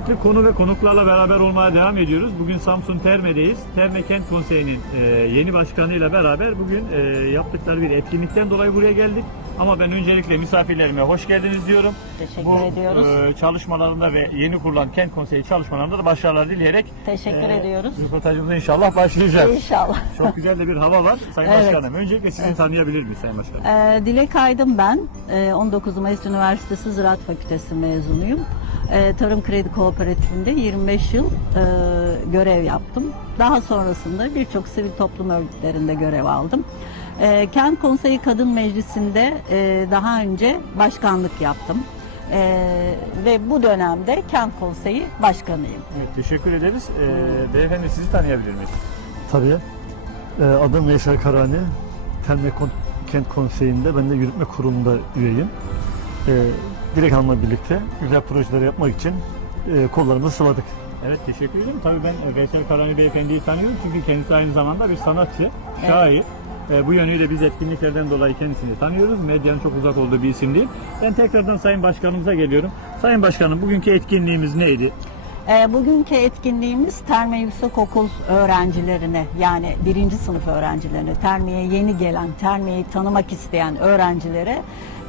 renkli konu ve konuklarla beraber olmaya devam ediyoruz. Bugün Samsun Terme'deyiz. Terme Kent Konseyi'nin e, yeni başkanıyla beraber bugün e, yaptıkları bir etkinlikten dolayı buraya geldik. Ama ben öncelikle misafirlerime hoş geldiniz diyorum. Teşekkür Bu ediyoruz. e, çalışmalarında ve yeni kurulan Kent Konseyi çalışmalarında da başarılar dileyerek Teşekkür e, ediyoruz. röportajımıza inşallah başlayacağız. İnşallah. Çok güzel de bir hava var Sayın Evet. Başkanım. Öncelikle sizi tanıyabilir miyiz Sayın Başkanım? Ee, Dilek Aydın ben. Ee, 19 Mayıs Üniversitesi Ziraat Fakültesi mezunuyum. Ee, Tarım Kredi Kooperatifinde 25 yıl e, görev yaptım. Daha sonrasında birçok sivil toplum örgütlerinde görev aldım. Ee, Kent Konseyi Kadın Meclisi'nde e, daha önce başkanlık yaptım. Ee, ve bu dönemde Kent Konseyi Başkanıyım. Evet, teşekkür ederiz. E, beyefendi sizi tanıyabilir miyiz? Tabii. Ee, adım Veysel Karani. Telme Kent Konseyi'nde ben de yürütme kurulunda üyeyim. Ee, Dilek Hanım'la birlikte güzel projeler yapmak için e, kollarımızı sıvadık. Evet teşekkür ederim. Tabii ben Veysel Karani Beyefendi'yi tanıyorum çünkü kendisi aynı zamanda bir sanatçı, şair. E, bu yönüyle biz etkinliklerden dolayı kendisini tanıyoruz. Medyanın çok uzak olduğu bir isim değil. Ben tekrardan Sayın Başkanımıza geliyorum. Sayın Başkanım bugünkü etkinliğimiz neydi? E, bugünkü etkinliğimiz Terme Yüksekokul öğrencilerine yani birinci sınıf öğrencilerine, Terme'ye yeni gelen, Terme'yi tanımak isteyen öğrencilere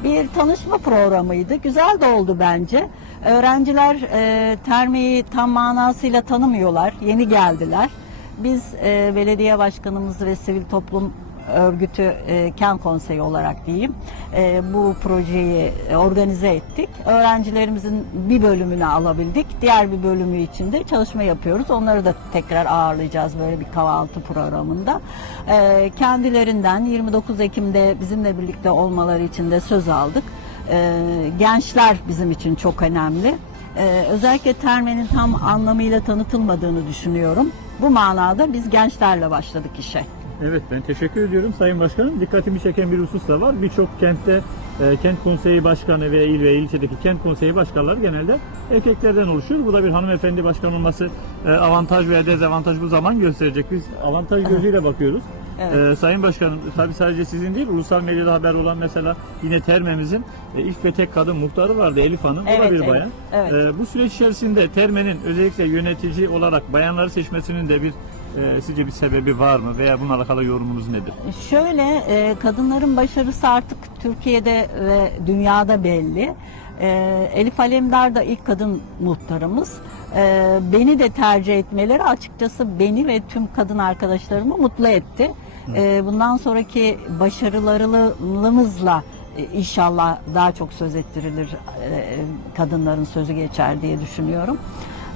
bir tanışma programıydı. Güzel de oldu bence. Öğrenciler e, Terme'yi tam manasıyla tanımıyorlar, yeni geldiler. Biz e, belediye başkanımız ve sivil toplum örgütü e, Kent Konseyi olarak diyeyim e, bu projeyi e, organize ettik. Öğrencilerimizin bir bölümünü alabildik. Diğer bir bölümü için de çalışma yapıyoruz. Onları da tekrar ağırlayacağız böyle bir kahvaltı programında. E, kendilerinden 29 Ekim'de bizimle birlikte olmaları için de söz aldık. E, gençler bizim için çok önemli. E, özellikle termenin tam anlamıyla tanıtılmadığını düşünüyorum. Bu manada biz gençlerle başladık işe. Evet ben teşekkür ediyorum Sayın Başkanım. Dikkatimi çeken bir husus da var. Birçok kentte e, kent konseyi başkanı ve il ve ilçedeki kent konseyi başkanları genelde erkeklerden oluşuyor. Bu da bir hanımefendi başkan olması e, avantaj veya dezavantaj bu zaman gösterecek. Biz avantaj gözüyle bakıyoruz. Evet. E, Sayın Başkanım tabii sadece sizin değil ulusal medyada haber olan mesela yine Terme'mizin e, ilk ve tek kadın muhtarı vardı Elif Hanım. o da Evet, bir evet, bayan. evet. E, bu süreç içerisinde Terme'nin özellikle yönetici olarak bayanları seçmesinin de bir e, sizce bir sebebi var mı veya bununla alakalı yorumunuz nedir? Şöyle e, kadınların başarısı artık Türkiye'de ve dünyada belli. E, Elif Alemdar da ilk kadın muhtarımız. E, beni de tercih etmeleri açıkçası beni ve tüm kadın arkadaşlarımı mutlu etti. E, bundan sonraki başarılarımızla e, inşallah daha çok söz ettirilir, e, kadınların sözü geçer diye düşünüyorum.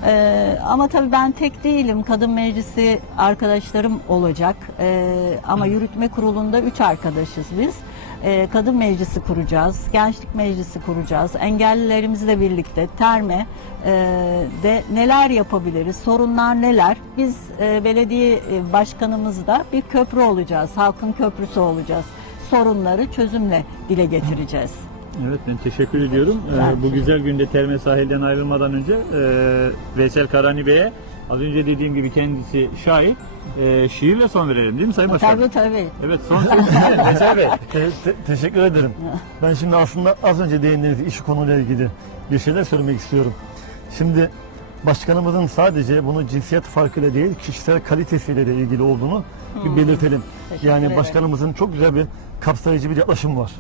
Ee, ama tabii ben tek değilim. Kadın meclisi arkadaşlarım olacak. Ee, ama yürütme kurulunda üç arkadaşız biz. Ee, kadın meclisi kuracağız, gençlik meclisi kuracağız. Engellilerimizle birlikte terme e, de neler yapabiliriz, sorunlar neler? Biz e, belediye e, başkanımızda bir köprü olacağız, halkın köprüsü olacağız. Sorunları çözümle dile getireceğiz. Evet ben teşekkür ediyorum. Ee, bu güzel günde Terme sahilden ayrılmadan önce e, Veysel Karani Bey'e az önce dediğim gibi kendisi şair. E, şiirle son verelim değil mi Sayın Başkanım? Tabii tabii. Evet son söz sizin Veysel Bey. Te- te- teşekkür ederim. Ben şimdi aslında az önce değindiğiniz iş konuyla ilgili bir şeyler söylemek istiyorum. Şimdi başkanımızın sadece bunu cinsiyet farkıyla değil, kişisel kalitesiyle de ilgili olduğunu bir belirtelim. Teşekkür Yani ederim. başkanımızın çok güzel bir kapsayıcı bir yaklaşım var.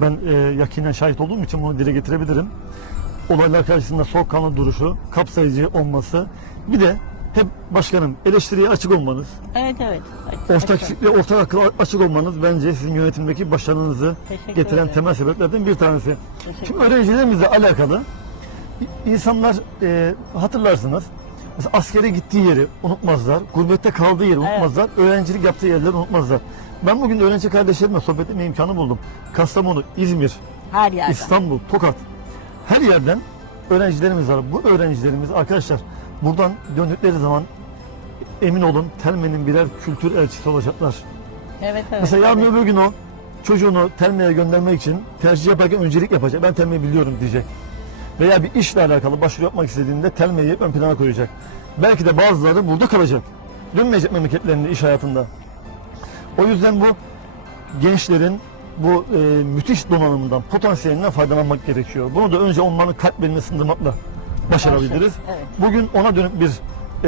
Ben e, yakinen şahit olduğum için bunu dile getirebilirim. Olaylar karşısında soğukkanlı duruşu, kapsayıcı olması, bir de hep başkanım eleştiriye açık olmanız, Evet evet. ortak fikre, ortak akıla açık olmanız bence sizin yönetimdeki başarınızı Teşekkür getiren ederim. temel sebeplerden bir tanesi. Teşekkür Şimdi öğrencilerimizle alakalı insanlar e, hatırlarsınız mesela askere gittiği yeri unutmazlar, gurbette kaldığı yeri unutmazlar, öğrencilik yaptığı yerleri unutmazlar. Ben bugün öğrenci kardeşlerimle sohbet etme imkanı buldum. Kastamonu, İzmir, Her yerden. İstanbul, Tokat her yerden öğrencilerimiz var. Bu öğrencilerimiz arkadaşlar buradan döndükleri zaman emin olun Telmen'in birer kültür elçisi olacaklar. Evet evet. Mesela yarın öbür gün o çocuğunu Telme'ye göndermek için tercih yaparken öncelik yapacak. Ben Telme'yi biliyorum diyecek. Veya bir işle alakalı başvuru yapmak istediğinde Telme'yi ön plana koyacak. Belki de bazıları burada kalacak. Dönmeyecek memleketlerinde iş hayatında. O yüzden bu gençlerin bu e, müthiş donanımdan, potansiyelinden faydalanmak gerekiyor. Bunu da önce onların kalplerini sındırmakla başarabiliriz. Evet. Bugün ona dönük bir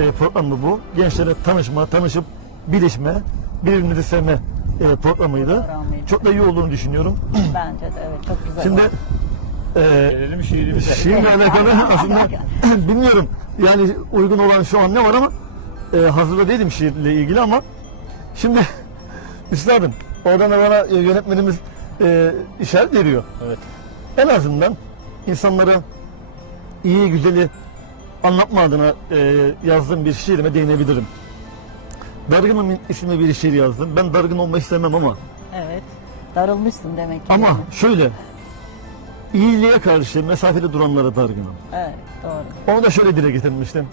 e, program mı bu? Gençlere tanışma, tanışıp bilişme, birbirimizi sevme e, programıydı. Programıydı. Çok da iyi olduğunu düşünüyorum. Bence de evet çok güzel. Şimdi oldu. e, Gelelim şiirimize. Şiirle alakalı aslında bilmiyorum yani uygun olan şu an ne var ama e, hazırda değilim şiirle ilgili ama şimdi üstadım oradan da bana e, yönetmenimiz e, işaret veriyor. Evet. En azından insanlara iyi güzeli anlatma adına e, yazdığım bir şiirime değinebilirim. Dargınım isimli bir şiir yazdım. Ben dargın olmak istemem ama Evet. Darılmışsın demek ki. ama yani. şöyle iyiliğe karşı mesafede duranlara dargınım. Evet doğru. Onu da şöyle dile getirmiştim.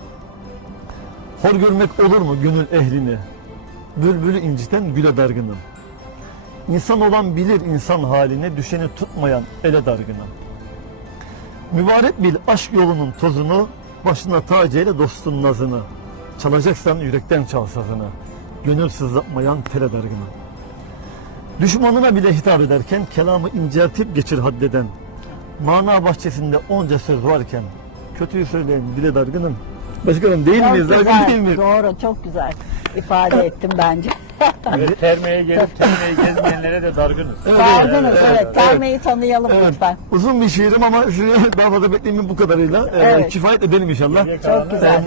Hor görmek olur mu gönül ehlini? Bülbülü inciten güle dargınım. İnsan olan bilir insan halini, düşeni tutmayan ele dargınım. Mübarek bil aşk yolunun tozunu, başına tac eyle dostun nazını. Çalacaksan yürekten çal sazını, gönül sızlatmayan tele dargınım. Düşmanına bile hitap ederken kelamı inceltip geçir haddeden. Mana bahçesinde onca söz varken kötüyü söyleyen dile dargınım. Başkanım değil Çok miyiz? Dargın güzel. değil miyiz? Doğru çok güzel ifade ettim bence. Evet, termeye gelip termeyi gezmeyenlere de dargınız. Evet, Dargınız evet. evet, Termeyi tanıyalım Evet. lütfen. Uzun bir şiirim ama size daha fazla beklemeyeyim bu kadarıyla. Ee, Evet. kifayet edelim inşallah. Çok güzel.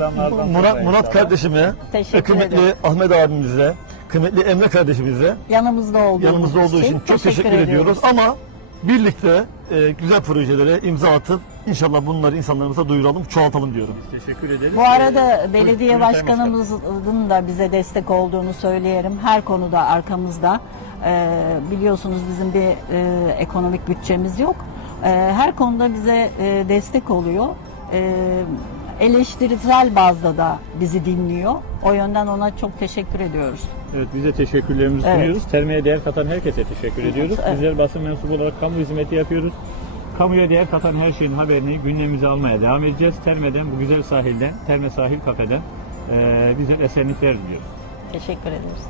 Murat, Murat kardeşime, Teşekkür ve kıymetli ederim. Ahmet abimize, kıymetli Emre kardeşimize Yanımızda olduğunuz yanımızda olduğu için çok teşekkür, ediyoruz. Ama birlikte e, güzel projelere imza atıp inşallah bunları insanlarımıza duyuralım, çoğaltalım diyorum. Biz teşekkür ederiz. Bu arada Ee, belediye Başkanım. başkanımızın da bize destek olduğunu söyleyelim. Her konuda arkamızda. Ee, biliyorsunuz bizim bir e, ekonomik bütçemiz yok. Ee, her konuda bize e, destek oluyor. Ee, eleştirisel bazda da bizi dinliyor. O yönden ona çok teşekkür ediyoruz. Evet biz de teşekkürlerimizi Evet. sunuyoruz. Termeye değer katan herkese teşekkür ediyoruz. Evet. Bizler basın mensubu olarak kamu hizmeti yapıyoruz. Kamuya değer katan her şeyin haberini gündemimize almaya devam edeceğiz. Terme'den, bu güzel sahilden, Terme Sahil Kafe'den eee güzel esenlikler diliyoruz. Teşekkür ederiz.